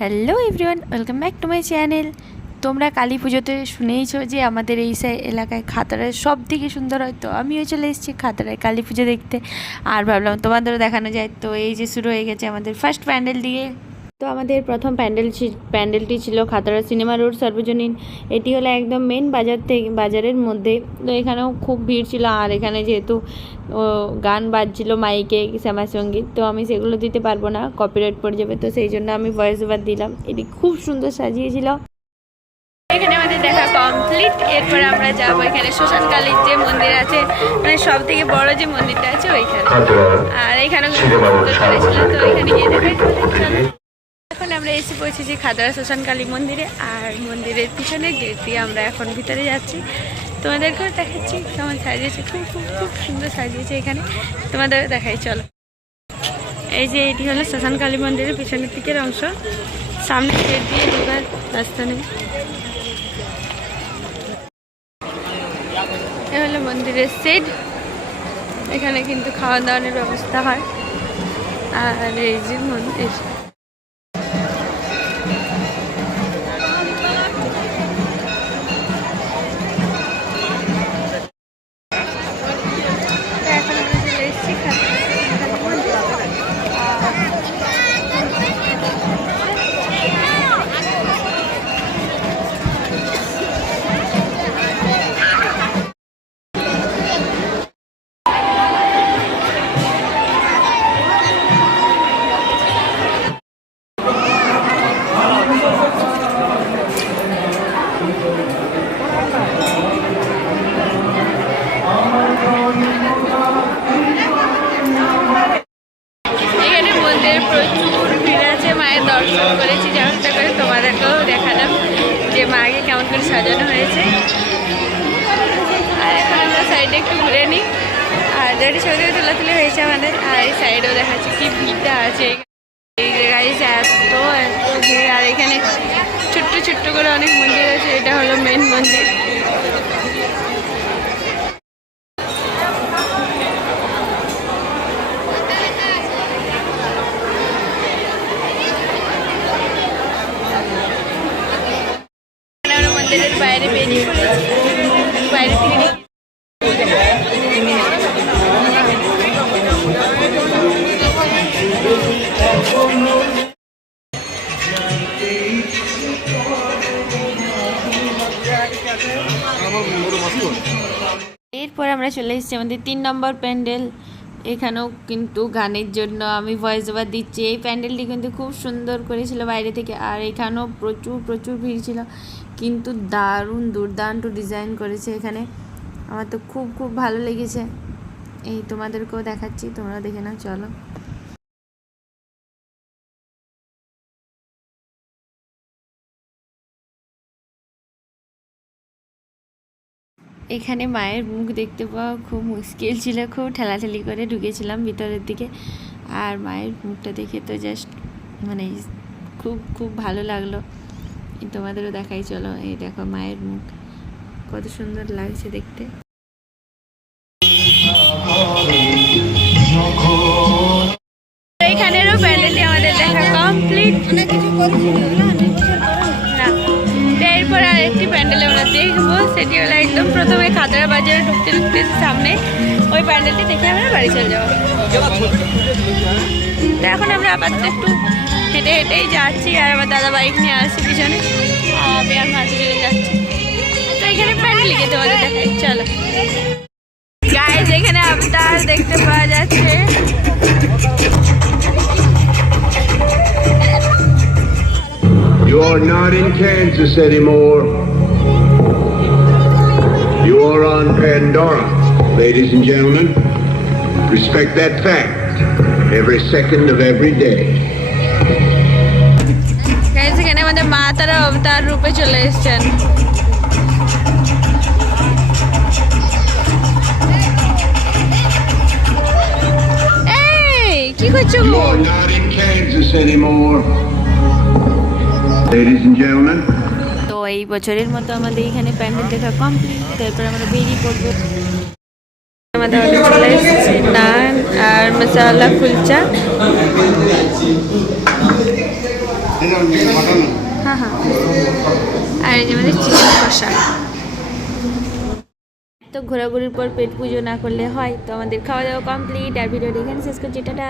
Hello everyone welcome back to my channel তোমরা কালী পুজোতে শুনেইছো যে আমাদের এই এলাকায় খাতারায় সব থেকে সুন্দর হয়। তো আমিও চলে এসেছি খাতারায় কালী পুজো দেখতে। আর ভাবলাম তোমাদেরও দেখানো যায়। তো এই যে শুরু হয়ে গেছে আমাদের ফার্স্ট প্যান্ডেল দিয়ে। তো আমাদের প্রথম প্যান্ডেল প্যান্ডেলটি ছিল খাতড়া সিনেমা রোড সর্বজনীন। এটি হলো একদম মেন বাজার থেকে বাজারের মধ্যে। তো এখানেও খুব ভিড় ছিল আর এখানে যেহেতু ও, গান বাজছিল মাইকে শ্যামা সংগীত তো আমি সেগুলো দিতে পারব না কপিরাইট পড়ে যাবে তো সেই জন্য আমি ভয়েস ওভার দিলাম। এটি খুব সুন্দর সাজিয়েছিল। এখানে আমাদের দেখা কমপ্লিট এরপরে আমরা যাব এখানে শ্মশান কালীর যে মন্দির আছে মানে সব থেকে বড় যে মন্দিরটা আছে ওইখানে। আর এখানে তো এখানে গিয়ে চলো। এখন আমরা এসে পৌঁছেছি খাদড়া শ্মশান কালী মন্দিরে, আর মন্দিরের পিছনে গেট দিয়ে আমরা এখন ভিতরে যাচ্ছি। তোমাদেরকেও দেখাচ্ছি, কেমন সাজিয়েছে, খুব খুব খুব সুন্দর সাজিয়েছে এখানে। তোমাদের দেখাই, চলো। এই যে এটি হলো শ্মশান কালী মন্দিরের পিছনের দিকের অংশ। সামনে গেট দিয়ে ঢোকার রাস্তা নেই। এ হলো মন্দিরের সেট এখানে কিন্তু খাওয়া দাওয়ার ব্যবস্থা হয়। আর এই যে মন্দির। এখানে প্রচুর ভিড় আছে, মায়ের দর্শন করেছি যেমনটা করে তোমাদেরকেও দেখালাম যে মাকে কেমন করে সাজানো হয়েছে। আর এখন আমরা সাইডে একটু ঘুরে নিই। আর যেটি ছবি তোলাতুলি হয়েছে আমাদের, আর এই সাইডেও দেখাচ্ছে কি ভিড়টা আছে। এই জায়গায় এত এত ভিড়। আর এখানে ছোট্ট ছোট্ট করে অনেক মন্দির আছে, এটা হলো মেন মন্দির। এরপর আমরা চলে এসেছি আমাদের তিন নম্বর প্যান্ডেল। এখানেও কিন্তু গানের জন্য আমি ভয়েস ওভার দিচ্ছি। এই প্যান্ডেলটি কিন্তু খুব সুন্দর করেছিল বাইরে থেকে আর এখানেও প্রচুর প্রচুর ভিড় ছিল। কিন্তু দারুণ, দুর্দান্ত ডিজাইন করেছে এখানে। আমার তো খুব খুব ভালো লেগেছে। এই তোমাদেরকেও দেখাচ্ছি তোমরা দেখে নাও, চলো। এখানে মায়ের মুখ দেখতে পাওয়া খুব মুশকিল ছিল, খুব ঠেলাঠেলি করে ঢুকেছিলাম ভিতরের দিকে। আর মায়ের মুখটা দেখে তো জাস্ট মানে খুব খুব ভালো লাগল। তোমাদেরও দেখাই, চলো এই দেখো মায়ের মুখ। কত সুন্দর লাগছে দেখতে। এখানেরও প্যান্ডেলটি আমাদের দেখা কমপ্লিট আর একটি প্যান্ডেল আমরা দেখব। সেটি হলো একদম প্রথমে খাতড়া বাজারে ঢুকতে ঢুকতে সামনে ওই প্যান্ডেলটি দেখে আমরা বাড়ি চলে যাব। তো এখন আমরা আপাতত একটু হেঁটে হেঁটেই যাচ্ছি আর আমার দাদা বাইক নিয়ে আসছে পিছনে। আমি আর মাঝে যাচ্ছি। তো এখানে প্যান্ডেল গিয়ে তোমাদের দেখাই। চলো। গাইজ এখানে আবতার দেখতে পাওয়া যাচ্ছে। You are not in Kansas anymore. You are on Pandora, ladies and gentlemen. Respect that fact every second of every day. Guys এখানে আমাদের মা তারা অবতার রূপে চলে এসেছেন এই কি করছো You go are not in Kansas anymore. Ladies and gentlemen, তো এই বছরের মতো আমাদের এখানে প্যান্ডেল দেখা কমপ্লিট তারপর আমরা বেরিয়ে পড়ব। আমাদের চলে এসেছে, নান আর মশালা কুলচা হ্যাঁ হ্যাঁ। আর আমাদের চিকেন কষা। তো ঘোরাঘুরির পর পেট পুজো না করলে হয়, তো আমাদের খাওয়া দাওয়া কমপ্লিট আর ভিডিওটা এখানে শেষ করছি, টাটা।